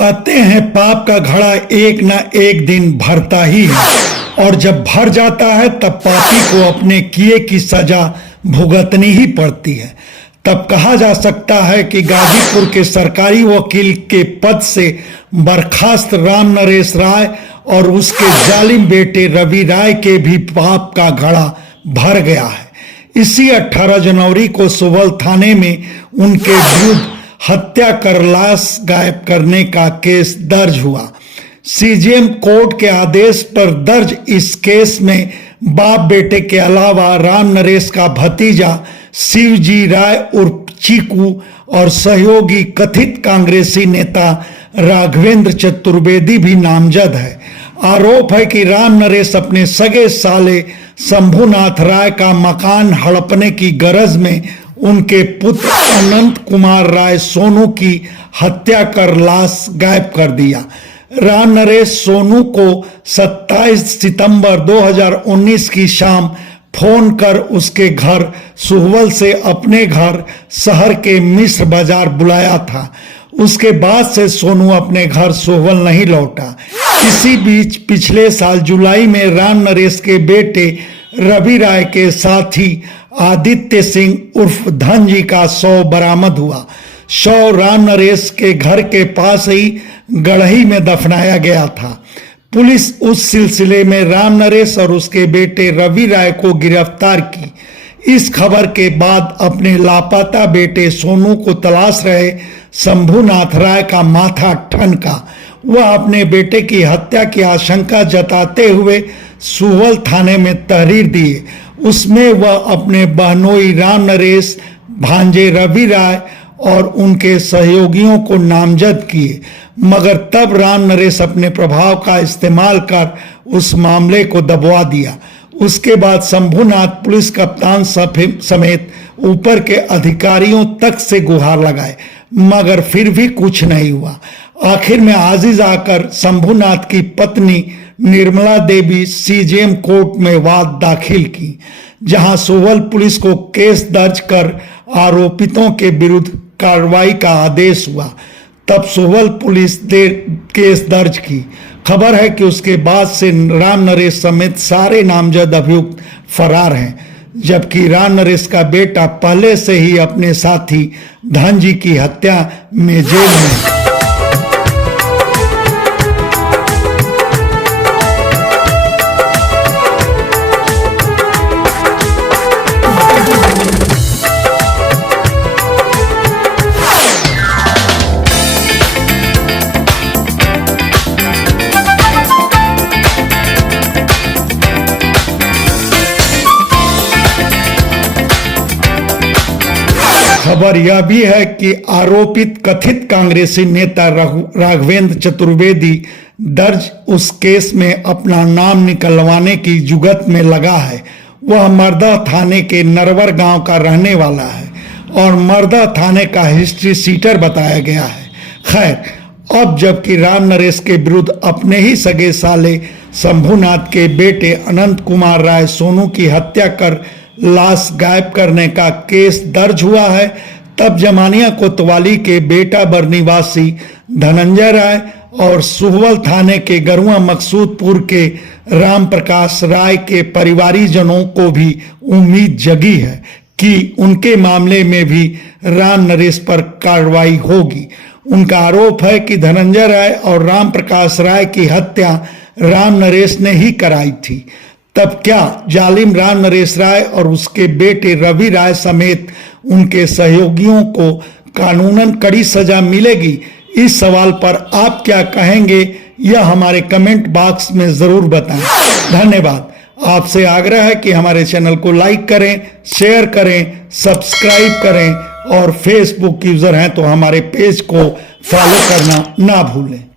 कहते हैं पाप का घड़ा एक ना एक दिन भरता ही है, और जब भर जाता है तब पापी को अपने किए की सजा भुगतनी ही पड़ती है। तब कहा जा सकता है कि गाजीपुर के सरकारी वकील के पद से बर्खास्त राम नरेश राय और उसके जालिम बेटे रवि राय के भी पाप का घड़ा भर गया है। इसी 18 जनवरी को सुवल थाने में उनके विरुद्ध हत्या कर लाश गायब करने का केस दर्ज हुआ। सीजेएम कोर्ट के आदेश पर दर्ज इस केस में बाप बेटे के अलावा राम नरेश का भतीजा शिवजी राय उर्फ चीकू और सहयोगी कथित कांग्रेसी नेता राघवेंद्र चतुर्वेदी भी नामजद है। आरोप है कि राम नरेश अपने सगे साले शंभुनाथ राय का मकान हड़पने की गरज में उनके पुत्र अनंत कुमार राय सोनू की हत्या कर लाश गायब कर दिया। राम नरेश सोनू को 27 सितंबर 2019 की शाम फोन कर उसके घर सुहवल से अपने घर शहर के मिश्र बाजार बुलाया था। उसके बाद से सोनू अपने घर सुहवल नहीं लौटा। इसी बीच पिछले साल जुलाई में राम नरेश के बेटे रवि राय के साथी आदित्य सिंह उर्फ धनजी का शव बरामद हुआ। शव राम नरेश के घर के पास ही गढ़ही में दफनाया गया था। पुलिस उस सिलसिले में राम नरेश और उसके बेटे रवि राय को गिरफ्तार की। इस खबर के बाद अपने लापता बेटे सोनू को तलाश रहे शंभुनाथ राय का माथा ठनका। वह अपने बेटे की हत्या की आशंका जताते हुए सुहवल थाने में तहरीर दिए। उसमें वह अपने बहनोई राम नरेश, भांजे रवि राय और उनके सहयोगियों को नामजद किए, मगर तब राम नरेश अपने प्रभाव का इस्तेमाल कर उस मामले को दबवा दिया। उसके बाद शंभुनाथ पुलिस कप्तान समेत ऊपर के अधिकारियों तक से गुहार लगाए, मगर फिर भी कुछ नहीं हुआ। आखिर में आजिज आकर शंभुनाथ की पत्नी निर्मला देवी सीजेएम कोर्ट में वाद दाखिल की, जहां सुहवल पुलिस को केस दर्ज कर आरोपितों के विरुद्ध कार्रवाई का आदेश हुआ। तब सुहवल पुलिस केस दर्ज की। खबर है कि उसके बाद से राम नरेश समेत सारे नामजद अभियुक्त फरार हैं, जबकि राम नरेश का बेटा पहले से ही अपने साथी धनजी की हत्या में जेल में। खबर यह भी है कि आरोपित कथित कांग्रेसी नेता राघवेंद्र चतुर्वेदी दर्ज उस केस में अपना नाम निकलवाने की जुगत में लगा है। वह मर्दा थाने के नरवर गांव का रहने वाला है और मर्दा थाने का हिस्ट्री सीटर बताया गया है। खैर, अब जबकि राम नरेश के विरुद्ध अपने ही सगे साले शंभुनाथ के बेटे अनंत कुमार राय सोनू की हत्या कर लाश गायब करने का केस दर्ज हुआ है, तब जमानिया कोतवाली के बेटा बर निवासी धनंजय राय और सुहवल थाने के गरुआ मकसूदपुर के राम प्रकाश राय के परिवारीजनों को भी उम्मीद जगी है कि उनके मामले में भी राम नरेश पर कार्रवाई होगी। उनका आरोप है कि धनंजय राय और राम प्रकाश राय की हत्या राम नरेश ने ही कराई थी। तब क्या जालिम राम नरेश राय और उसके बेटे रवि राय समेत उनके सहयोगियों को कानूनन कड़ी सजा मिलेगी? इस सवाल पर आप क्या कहेंगे, यह हमारे कमेंट बॉक्स में जरूर बताएं। धन्यवाद। आपसे आग्रह है कि हमारे चैनल को लाइक करें, शेयर करें, सब्सक्राइब करें और फेसबुक यूजर हैं तो हमारे पेज को फॉलो करना ना भूलें।